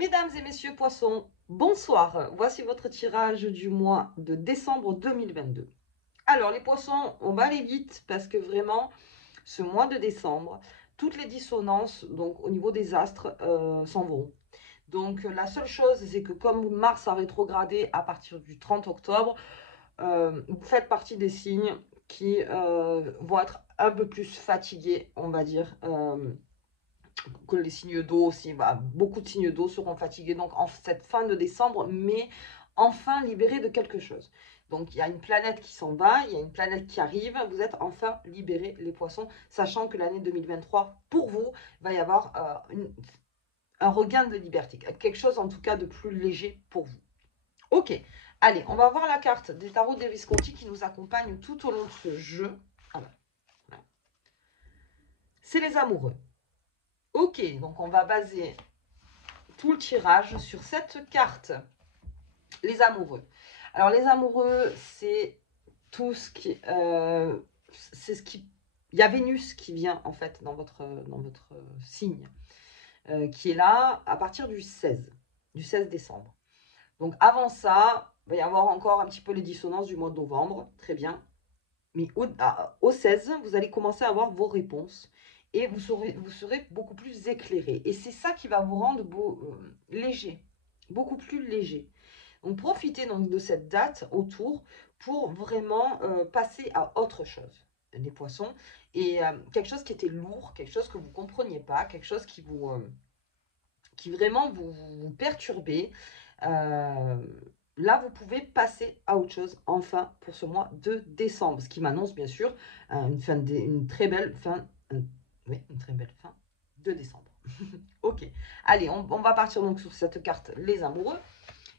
Mesdames et messieurs poissons, bonsoir. Voici votre tirage du mois de décembre 2022. Alors les poissons, on va aller vite parce que vraiment, ce mois de décembre, toutes les dissonances donc au niveau des astres s'en vont. Donc la seule chose, c'est que comme Mars a rétrogradé à partir du 30 octobre, vous faites partie des signes qui vont être un peu plus fatigués, on va dire, que les signes d'eau aussi. Bah, beaucoup de signes d'eau seront fatigués donc en cette fin de décembre, mais enfin libérés de quelque chose. Donc il y a une planète qui s'en va, il y a une planète qui arrive, vous êtes enfin libérés les poissons, sachant que l'année 2023, pour vous, va y avoir un regain de liberté, quelque chose en tout cas de plus léger pour vous. Ok, allez, on va voir la carte des tarots des Visconti qui nous accompagne tout au long de ce jeu. Voilà. C'est les amoureux. Ok, donc on va baser tout le tirage sur cette carte. Les amoureux. Alors les amoureux, c'est tout ce qui... c'est ce qui... Il y a Vénus qui vient en fait dans votre signe, qui est là à partir du 16 décembre. Donc avant ça, il va y avoir encore un petit peu les dissonances du mois de novembre, très bien. Mais au 16, vous allez commencer à avoir vos réponses et vous serez beaucoup plus éclairé. Et c'est ça qui va vous rendre léger, beaucoup plus léger. Donc profitez donc de cette date autour pour vraiment passer à autre chose, les poissons. Et quelque chose qui était lourd, quelque chose que vous ne compreniez pas, quelque chose qui vraiment vous perturbait. Là, vous pouvez passer à autre chose, enfin, pour ce mois de décembre. Ce qui m'annonce, bien sûr, une très belle fin, oui, une très belle fin de décembre. Ok, allez, on va partir donc sur cette carte, les amoureux,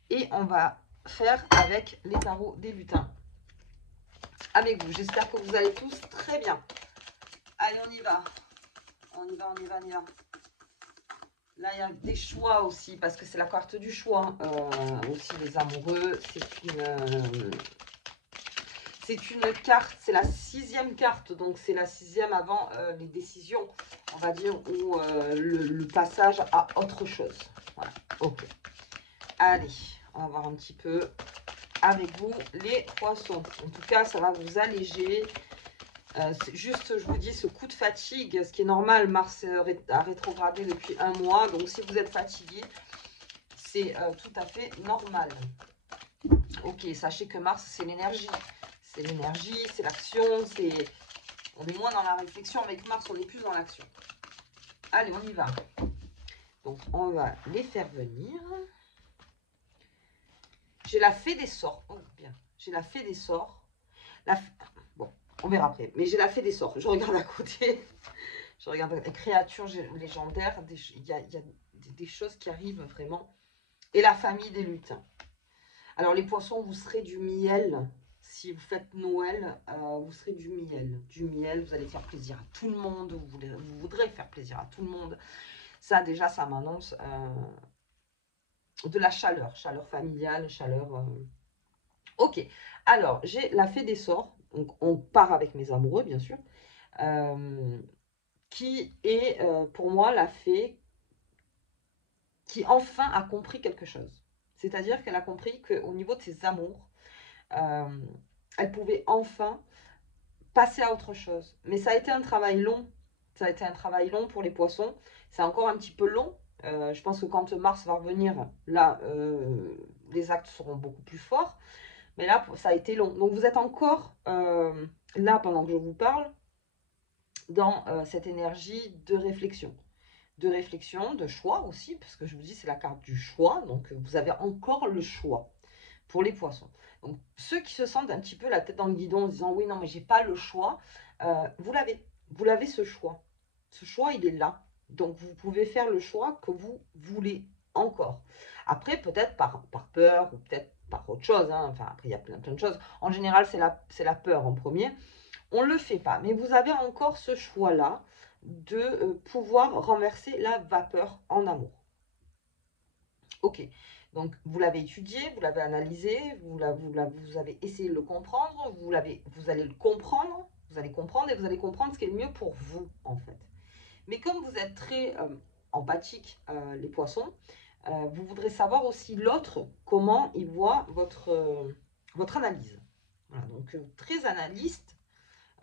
et on va faire avec les tarots des lutins. Avec vous, j'espère que vous allez tous très bien. Allez, on y va. On y va, on y va, on y va. Là, il y a des choix aussi, parce que c'est la carte du choix. Aussi, les amoureux, c'est une carte, c'est la 6e carte, donc c'est la 6e avant les décisions, on va dire, ou le passage à autre chose. Voilà, ok. Allez, on va voir un petit peu avec vous les poissons. En tout cas, ça va vous alléger. Juste, je vous dis, ce coup de fatigue, ce qui est normal, Mars a rétrogradé depuis un mois, donc si vous êtes fatigué, c'est tout à fait normal. Ok, sachez que Mars, c'est l'énergie. C'est l'énergie, c'est l'action, on est moins dans la réflexion. Avec Mars, on est plus dans l'action. Allez, on y va. Donc, on va les faire venir. J'ai la fée des sorts. Oh, bien. J'ai la fée des sorts. Bon, on verra après. Mais j'ai la fée des sorts. Je regarde à côté. Je regarde les créatures légendaires. Il y a des choses qui arrivent vraiment. Et la famille des lutins. Alors, les poissons, vous serez du miel. Si vous faites Noël, vous serez du miel. Du miel, vous allez faire plaisir à tout le monde. Vous voudrez faire plaisir à tout le monde. Ça, déjà, ça m'annonce de la chaleur. Chaleur familiale, chaleur... Ok. Alors, j'ai la fée des sorts. Donc, on part avec mes amoureux, bien sûr. Qui est, pour moi, la fée qui enfin a compris quelque chose. C'est-à-dire qu'elle a compris qu'au niveau de ses amours, elle pouvait enfin passer à autre chose. Mais ça a été un travail long. Ça a été un travail long pour les poissons. C'est encore un petit peu long. Je pense que quand Mars va revenir, là, les actes seront beaucoup plus forts. Mais là, ça a été long. Donc vous êtes encore là, pendant que je vous parle, dans cette énergie de réflexion. De réflexion, de choix aussi, parce que je vous dis, c'est la carte du choix. Donc vous avez encore le choix pour les poissons. Donc, ceux qui se sentent un petit peu la tête dans le guidon en disant oui, non, mais j'ai pas le choix, vous l'avez. Vous l'avez ce choix. Ce choix, il est là. Donc, vous pouvez faire le choix que vous voulez encore. Après, peut-être par peur ou peut-être par autre chose. Hein. Enfin, après, il y a plein de choses. En général, c'est la peur en premier. On ne le fait pas. Mais vous avez encore ce choix-là de pouvoir renverser la vapeur en amour. Ok. Donc, vous l'avez étudié, vous l'avez analysé, vous avez essayé de le comprendre, vous allez le comprendre, vous allez comprendre et vous allez comprendre ce qui est le mieux pour vous, en fait. Mais comme vous êtes très empathique, les poissons, Vous voudrez savoir aussi l'autre, comment il voit votre analyse. Voilà, donc très analyste.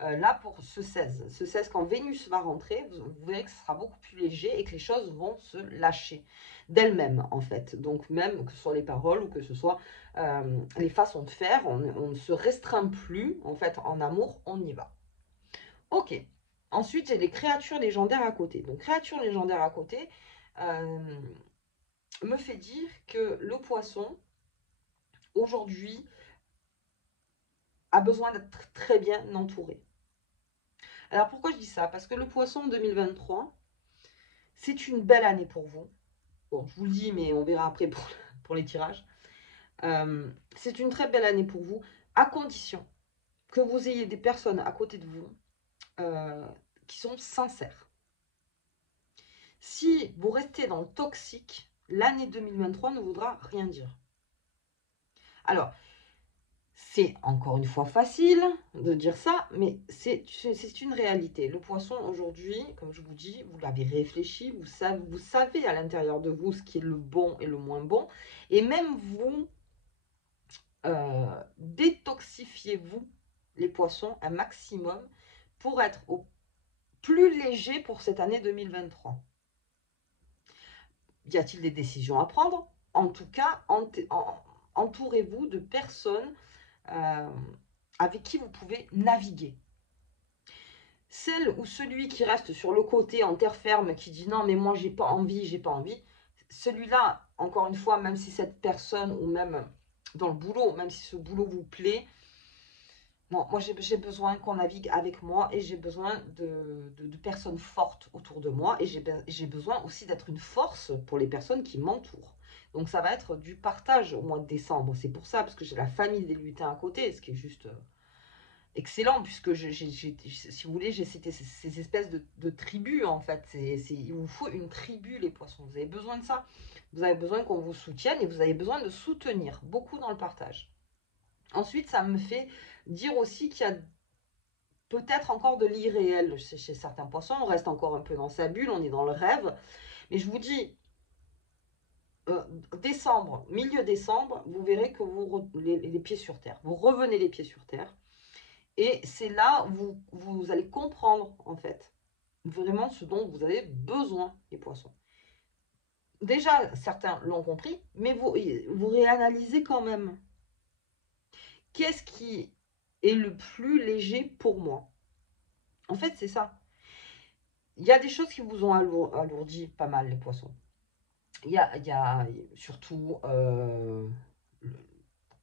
Là, pour ce 16. Ce 16, quand Vénus va rentrer, vous verrez que ce sera beaucoup plus léger et que les choses vont se lâcher d'elles-mêmes, en fait. Donc, même que ce soit les paroles ou que ce soit les façons de faire, on ne se restreint plus. En fait, en amour, on y va. Ok. Ensuite, j'ai les créatures légendaires à côté. Donc, créatures légendaires à côté me fait dire que le poisson, aujourd'hui, a besoin d'être très bien entouré. Alors pourquoi je dis ça? Parce que le poisson 2023, c'est une belle année pour vous. Bon, je vous le dis, mais on verra après pour les tirages. C'est une très belle année pour vous, à condition que vous ayez des personnes à côté de vous qui sont sincères. Si vous restez dans le toxique, l'année 2023 ne voudra rien dire. Alors, c'est encore une fois facile de dire ça, mais c'est une réalité. Le poisson, aujourd'hui, comme je vous dis, vous l'avez réfléchi, vous savez à l'intérieur de vous ce qui est le bon et le moins bon. Et même vous, détoxifiez-vous, les poissons, un maximum pour être au plus léger pour cette année 2023. Y a-t-il des décisions à prendre? En tout cas, entourez-vous de personnes avec qui vous pouvez naviguer. Celle ou celui qui reste sur le côté en terre ferme, qui dit non mais moi j'ai pas envie, celui-là, encore une fois, même si cette personne, ou même dans le boulot, même si ce boulot vous plaît, non, moi j'ai besoin qu'on navigue avec moi et j'ai besoin de personnes fortes autour de moi et j'ai besoin aussi d'être une force pour les personnes qui m'entourent. Donc ça va être du partage au mois de décembre. C'est pour ça, parce que j'ai la famille des lutins à côté, ce qui est juste excellent, puisque si vous voulez, j'ai cité ces espèces de tribus en fait. Il vous faut une tribu, les poissons. Vous avez besoin de ça. Vous avez besoin qu'on vous soutienne et vous avez besoin de soutenir beaucoup dans le partage. Ensuite, ça me fait dire aussi qu'il y a peut-être encore de l'irréel chez certains poissons. On reste encore un peu dans sa bulle, on est dans le rêve. Mais je vous dis, décembre, milieu décembre, vous verrez que les pieds sur terre. Vous revenez les pieds sur terre. Et c'est là où vous allez comprendre, en fait, vraiment ce dont vous avez besoin, les poissons. Déjà, certains l'ont compris, mais vous réanalysez quand même. Qu'est-ce qui est le plus léger pour moi? En fait, c'est ça. Il y a des choses qui vous ont alourdi pas mal, les poissons. Il y a surtout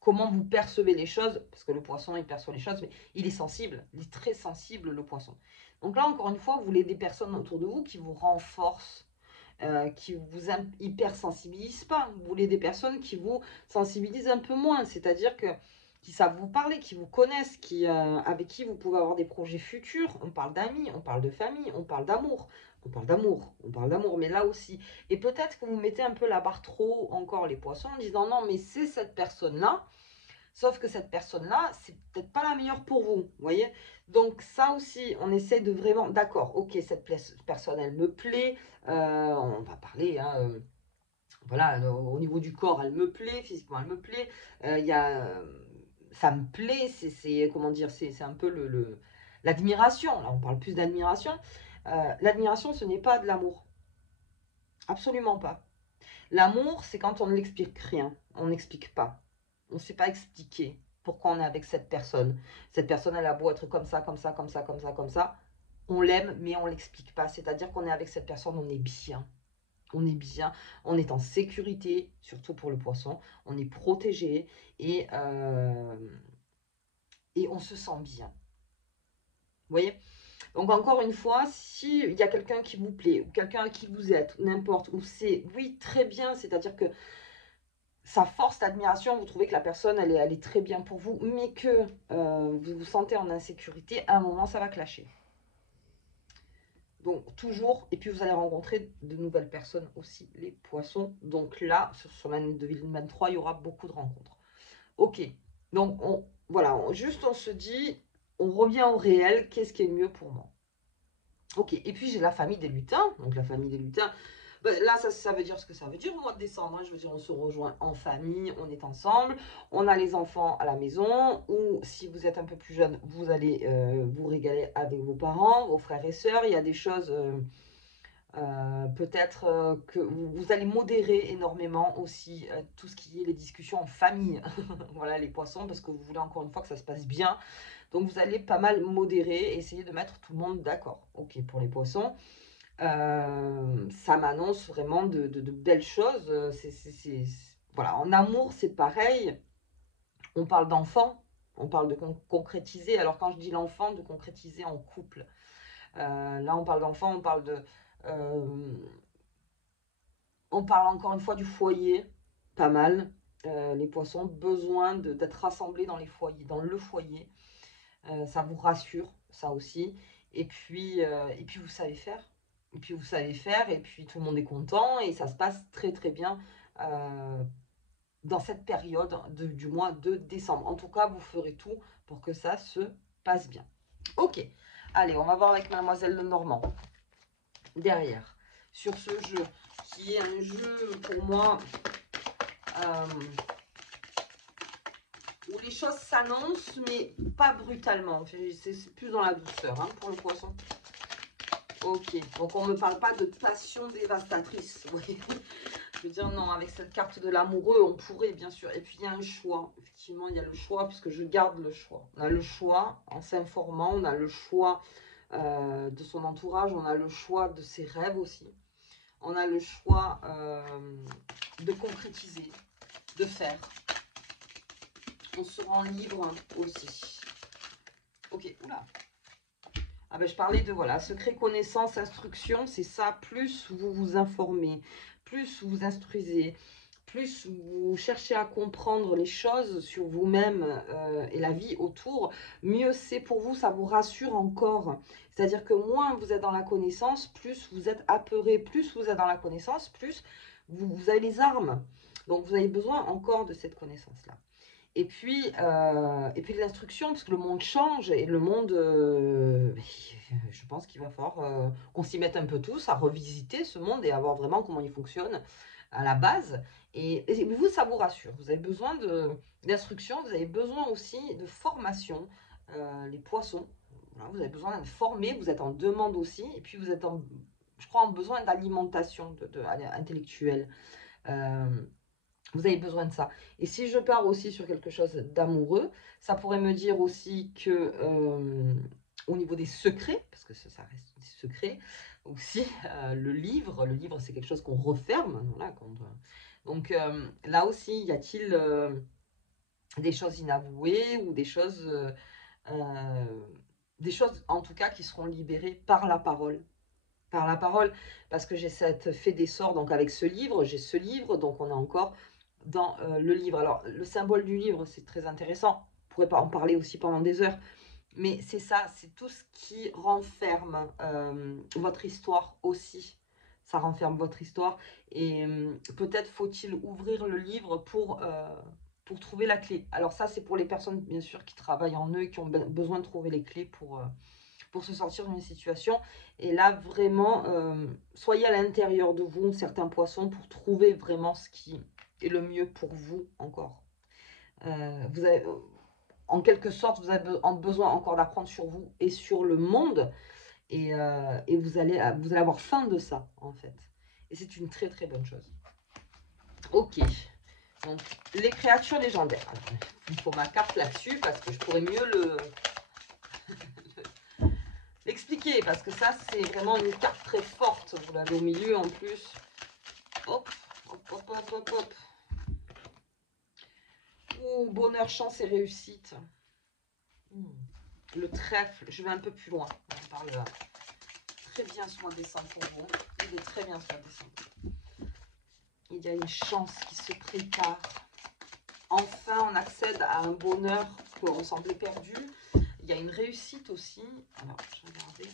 comment vous percevez les choses, parce que le poisson, il perçoit les choses, mais il est sensible, il est très sensible, le poisson. Donc là, encore une fois, vous voulez des personnes autour de vous qui vous renforcent, qui vous hypersensibilisent pas. Vous voulez des personnes qui vous sensibilisent un peu moins, c'est-à-dire qui savent vous parler, qui vous connaissent, avec qui vous pouvez avoir des projets futurs. On parle d'amis, on parle de famille, on parle d'amour. On parle d'amour, mais là aussi. Et peut-être que vous mettez un peu la barre trop haut encore, les poissons, en disant non, mais c'est cette personne-là. Sauf que cette personne-là, c'est peut-être pas la meilleure pour vous, vous voyez. Donc ça aussi, on essaie de vraiment, d'accord, ok, cette personne, elle me plaît, on va parler, hein, voilà, au niveau du corps, elle me plaît, physiquement, elle me plaît, ça me plaît, comment dire, c'est un peu l'admiration, là on parle plus d'admiration. L'admiration, ce n'est pas de l'amour, absolument pas. L'amour, c'est quand on ne l'explique rien, on n'explique pas. On ne sait pas expliquer pourquoi on est avec cette personne. Cette personne, elle a beau être comme ça, comme ça, comme ça, comme ça, comme ça. On l'aime, mais on ne l'explique pas. C'est-à-dire qu'on est avec cette personne, on est bien. On est bien, on est en sécurité, surtout pour le poisson. On est protégé et on se sent bien. Vous voyez? Donc encore une fois, s'il y a quelqu'un qui vous plaît, ou quelqu'un à qui vous êtes, n'importe, ou c'est, oui, très bien, c'est-à-dire que ça force l'admiration, vous trouvez que la personne, elle est très bien pour vous, mais que vous vous sentez en insécurité, à un moment, ça va clasher. Donc, toujours, et puis vous allez rencontrer de nouvelles personnes aussi, les poissons. Donc là, sur l'année 2023, il y aura beaucoup de rencontres. Ok, donc voilà, juste on se dit, on revient au réel, qu'est-ce qui est le mieux pour moi? Ok, et puis j'ai la famille des lutins. Donc la famille des lutins, Là, ça veut dire ce que ça veut dire au mois de décembre. Hein. Je veux dire, on se rejoint en famille, on est ensemble, on a les enfants à la maison, ou si vous êtes un peu plus jeune, vous allez vous régaler avec vos parents, vos frères et sœurs. Il y a des choses, peut-être que vous allez modérer énormément aussi tout ce qui est les discussions en famille. Voilà, les poissons, parce que vous voulez encore une fois que ça se passe bien. Donc, vous allez pas mal modérer, essayer de mettre tout le monde d'accord. Ok, pour les poissons. Ça m'annonce vraiment de belles choses. Voilà. En amour, c'est pareil. On parle d'enfant, on parle de concrétiser. Alors quand je dis l'enfant, de concrétiser en couple. Là, on parle d'enfant, euh, on parle encore une fois du foyer, pas mal. Les poissons, besoin d'être rassemblés dans les foyers, dans le foyer. Ça vous rassure, ça aussi. Et puis vous savez faire. Et puis vous savez faire, et puis tout le monde est content, et ça se passe très très bien dans cette période du mois de décembre. En tout cas, vous ferez tout pour que ça se passe bien. Ok, allez, on va voir avec Mademoiselle Lenormand. Derrière, sur ce jeu, qui est un jeu pour moi où les choses s'annoncent, mais pas brutalement. C'est plus dans la douceur hein, pour le poisson. Ok, donc on ne me parle pas de passion dévastatrice. Oui. Je veux dire, non, avec cette carte de l'amoureux, on pourrait, bien sûr. Et puis, il y a un choix. Effectivement, il y a le choix, puisque je garde le choix. On a le choix en s'informant, on a le choix de son entourage, on a le choix de ses rêves aussi. On a le choix de concrétiser, de faire. On se rend libre aussi. Ok, oula. Ah ben, je parlais de, voilà, secret, connaissance, instruction, c'est ça. Plus vous vous informez, plus vous instruisez, plus vous cherchez à comprendre les choses sur vous-même et la vie autour, mieux c'est pour vous, ça vous rassure encore. C'est-à-dire que moins vous êtes dans la connaissance, plus vous êtes apeuré, plus vous êtes dans la connaissance, plus vous avez les armes. Donc vous avez besoin encore de cette connaissance-là. Et puis de l'instruction, parce que le monde change et le monde, je pense qu'il va falloir qu'on s'y mette un peu tous à revisiter ce monde et à voir vraiment comment il fonctionne à la base. Et vous, ça vous rassure. Vous avez besoin d'instruction, vous avez besoin aussi de formation. Les poissons, voilà, vous avez besoin d'être formés, vous êtes en demande aussi. Et puis vous êtes, je crois, en besoin d'alimentation intellectuelle. Vous avez besoin de ça. Et si je pars aussi sur quelque chose d'amoureux, ça pourrait me dire aussi que au niveau des secrets, parce que ça reste des secrets, aussi le livre c'est quelque chose qu'on referme. Voilà, donc là aussi, y a-t-il des choses inavouées ou des choses en tout cas qui seront libérées par la parole. Par la parole, parce que j'ai cette fait des sorts, donc avec ce livre, j'ai ce livre, donc on est encore dans le livre. Alors, le symbole du livre, c'est très intéressant. On pourrait pas en parler aussi pendant des heures. Mais c'est ça, c'est tout ce qui renferme votre histoire aussi. Ça renferme votre histoire. Et peut-être faut-il ouvrir le livre pour trouver la clé. Alors ça, c'est pour les personnes, bien sûr, qui travaillent en eux et qui ont besoin de trouver les clés pour se sortir d'une situation. Et là, vraiment, soyez à l'intérieur de vous, certains poissons, pour trouver vraiment ce qui est le mieux pour vous encore. Vous avez, en quelque sorte, vous avez besoin encore d'apprendre sur vous et sur le monde. Et vous allez avoir faim de ça, en fait. Et c'est une très très bonne chose. Ok. Donc, les créatures légendaires. Alors, il faut ma carte là-dessus parce que je pourrais mieux l'expliquer. Parce que ça, c'est vraiment une carte très forte. Vous l'avez au milieu en plus. Hop, hop, hop, hop, hop, hop. Ouh, bonheur, chance et réussite. Le trèfle, je vais un peu plus loin. On parle très bien ce mois de décembre pour vous. Il est très bien ce mois de décembre. Il y a une chance qui se prépare. Enfin, on accède à un bonheur qu'on semblait perdu. Il y a une réussite aussi. Alors, je vais regarder.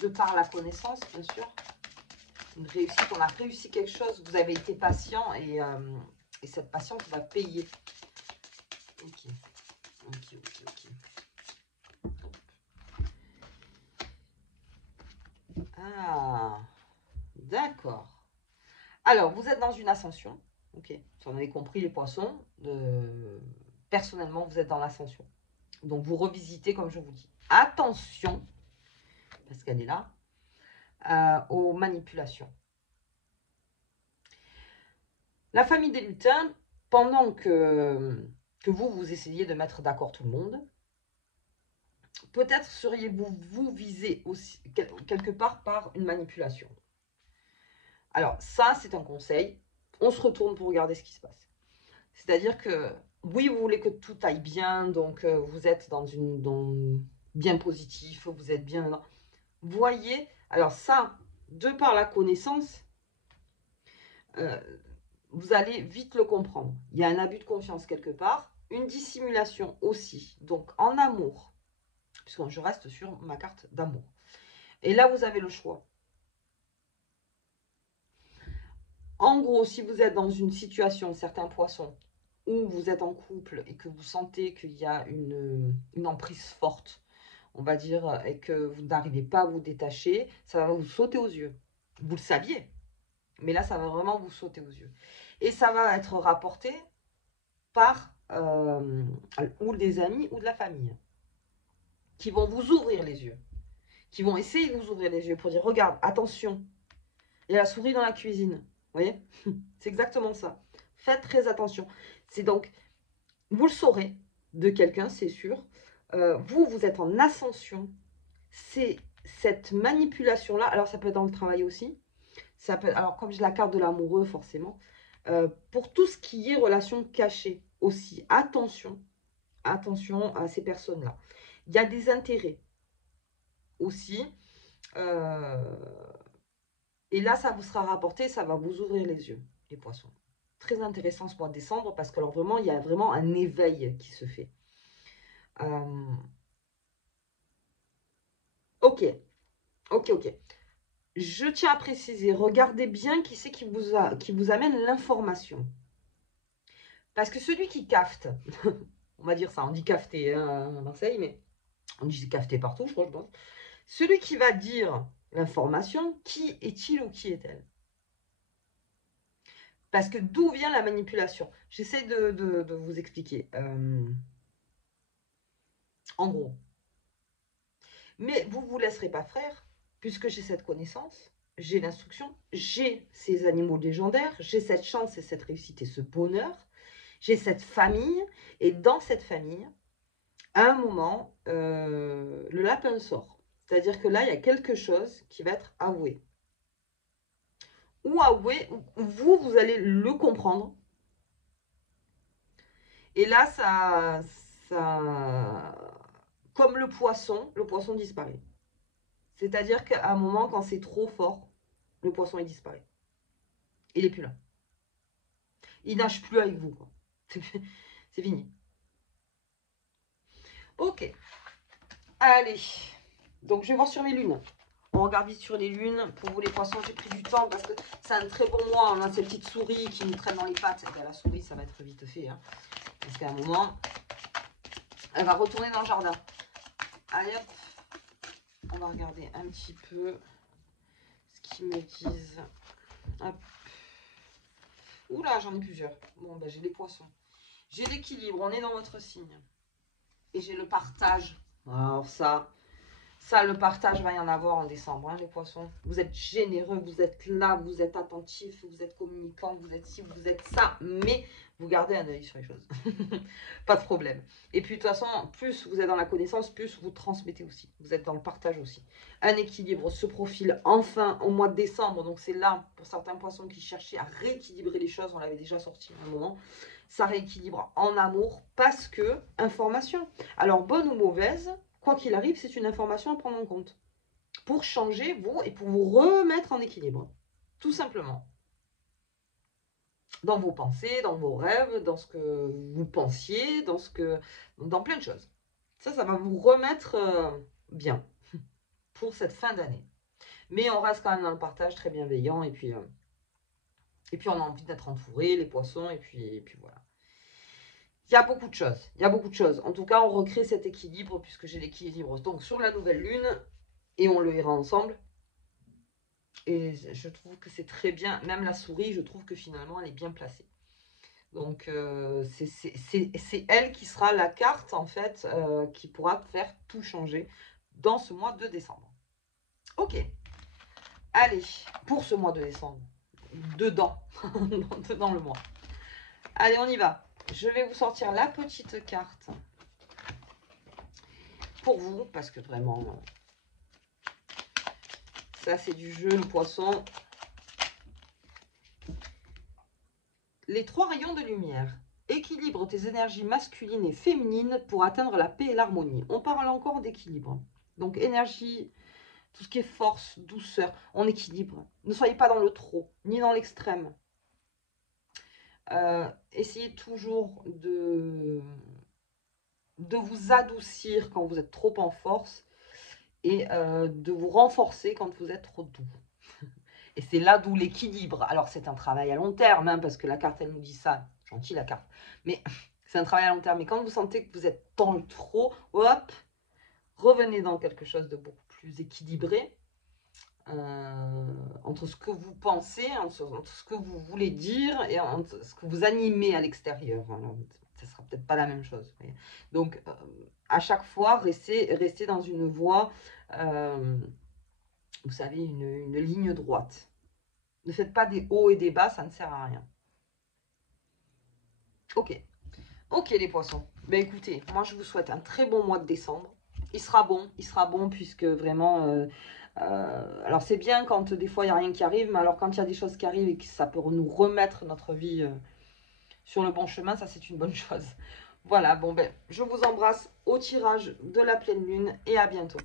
De par la connaissance, bien sûr. Une réussite, on a réussi quelque chose. Vous avez été patient et cette patience va payer. Ok. Ok, ok, ok. Ah, d'accord. Alors, vous êtes dans une ascension. Ok, vous en avez compris, les poissons. Personnellement, vous êtes dans l'ascension. Donc, vous revisitez, comme je vous dis. Attention, parce qu'elle est là, aux manipulations. La famille des lutins, pendant que vous essayez de mettre d'accord tout le monde, peut-être seriez-vous visé aussi, quelque part par une manipulation. Alors, ça, c'est un conseil. On se retourne pour regarder ce qui se passe. C'est-à-dire que, oui, vous voulez que tout aille bien, donc vous êtes bien positif, vous êtes bien... Voyez, alors ça, de par la connaissance, euh, vous allez vite le comprendre. Il y a un abus de confiance quelque part, une dissimulation aussi. Donc, en amour, puisque je reste sur ma carte d'amour. Et là, vous avez le choix. En gros, si vous êtes dans une situation, certains poissons, où vous êtes en couple et que vous sentez qu'il y a une emprise forte, on va dire, et que vous n'arrivez pas à vous détacher, ça va vous sauter aux yeux. Vous le saviez, mais là, ça va vraiment vous sauter aux yeux. Et ça va être rapporté par ou des amis ou de la famille, qui vont vous ouvrir les yeux, qui vont essayer de vous ouvrir les yeux pour dire, regarde, attention, il y a la souris dans la cuisine. Vous voyez? C'est exactement ça. Faites très attention. C'est donc, vous le saurez de quelqu'un, c'est sûr. Vous êtes en ascension. C'est cette manipulation-là. Alors, ça peut être dans le travail aussi. Ça peut, alors, comme j'ai la carte de l'amoureux, forcément. Pour tout ce qui est relation cachée aussi. Attention. Attention à ces personnes-là. Il y a des intérêts aussi. Et là, ça vous sera rapporté, ça va vous ouvrir les yeux, les poissons. Très intéressant ce mois de décembre parce que alors vraiment, il y a vraiment un éveil qui se fait. Ok, ok. Je tiens à préciser, regardez bien qui c'est qui vous amène l'information. Parce que celui qui cafte, on va dire ça, on dit cafeter hein, à Marseille, mais on dit cafeter partout, je crois, je pense. Celui qui va dire l'information, qui est-il ou qui est-elle? Parce que d'où vient la manipulation? J'essaie de vous expliquer. En gros. Mais vous ne vous laisserez pas faire, puisque j'ai cette connaissance, j'ai l'instruction, j'ai ces animaux légendaires, j'ai cette chance et cette réussite et ce bonheur, j'ai cette famille, et dans cette famille, à un moment, le lapin sort. C'est-à-dire que là, il y a quelque chose qui va être avoué. Ou avoué, vous allez le comprendre. Et là, comme le poisson disparaît. C'est-à-dire qu'à un moment, quand c'est trop fort, le poisson, il disparaît. Il n'est plus là. Il nage plus avec vous. C'est fini. Ok. Allez. Donc, je vais voir sur mes lunes. On regarde vite sur les lunes. Pour vous, les poissons, j'ai pris du temps parce que c'est un très bon mois. On a ces petites souris qui nous traînent dans les pattes. Et bien, la souris, ça va être vite fait. Hein. Parce qu'à un moment, elle va retourner dans le jardin. Allez, hop. On va regarder un petit peu ce qu'ils me disent. Hop. Oula, j'en ai plusieurs. Bon, ben, j'ai les poissons. J'ai l'équilibre, on est dans votre signe. Et j'ai le partage. Alors ça, le partage, va y en avoir en décembre, hein, les poissons. Vous êtes généreux, vous êtes là, vous êtes attentif, vous êtes communicant, vous êtes ci, vous êtes ça. Mais vous gardez un œil sur les choses. Pas de problème. Et puis de toute façon, plus vous êtes dans la connaissance, plus vous transmettez aussi. Vous êtes dans le partage aussi. Un équilibre se profile enfin au mois de décembre. Donc c'est là, pour certains poissons qui cherchaient à rééquilibrer les choses, on l'avait déjà sorti à un moment. Ça rééquilibre en amour parce que, information. Alors bonne ou mauvaise, quoi qu'il arrive, c'est une information à prendre en compte. Pour changer, vous, et pour vous remettre en équilibre. Tout simplement. Dans vos pensées, dans vos rêves, dans ce que vous pensiez, dans plein de choses. Ça va vous remettre bien pour cette fin d'année. Mais on reste quand même dans le partage très bienveillant et puis on a envie d'être entouré, les poissons, et puis voilà. Il y a beaucoup de choses. Il y a beaucoup de choses. En tout cas, on recrée cet équilibre puisque j'ai l'équilibre donc sur la nouvelle lune et on le verra ensemble. Et je trouve que c'est très bien. Même la souris, je trouve que finalement, elle est bien placée. Donc, c'est elle qui sera la carte, en fait, qui pourra faire tout changer dans ce mois de décembre. Ok. Allez, pour ce mois de décembre. Dedans. Dedans le mois. Allez, on y va. Je vais vous sortir la petite carte pour vous, parce que vraiment, ça c'est du jeu, le poisson. Les 3 rayons de lumière. Équilibre tes énergies masculines et féminines pour atteindre la paix et l'harmonie. On parle encore d'équilibre. Donc énergie, tout ce qui est force, douceur, on équilibre. Ne soyez pas dans le trop, ni dans l'extrême. Essayez toujours de vous adoucir quand vous êtes trop en force et de vous renforcer quand vous êtes trop doux. Et c'est là d'où l'équilibre. Alors c'est un travail à long terme, hein, parce que la carte elle nous dit ça, gentil la carte, mais c'est un travail à long terme. Mais quand vous sentez que vous êtes dans le trop, hop, revenez dans quelque chose de beaucoup plus équilibré, entre ce que vous pensez, entre ce que vous voulez dire et entre ce que vous animez à l'extérieur. Alors, ça sera peut-être pas la même chose. Mais... Donc, à chaque fois, restez dans une voie, vous savez, une ligne droite. Ne faites pas des hauts et des bas, ça ne sert à rien. Ok. Ok les poissons. Ben écoutez, moi je vous souhaite un très bon mois de décembre. Il sera bon puisque vraiment... alors c'est bien quand des fois il n'y a rien qui arrive, mais alors quand il y a des choses qui arrivent et que ça peut nous remettre notre vie sur le bon chemin, ça c'est une bonne chose. Voilà, bon ben, je vous embrasse au tirage de la pleine lune et à bientôt.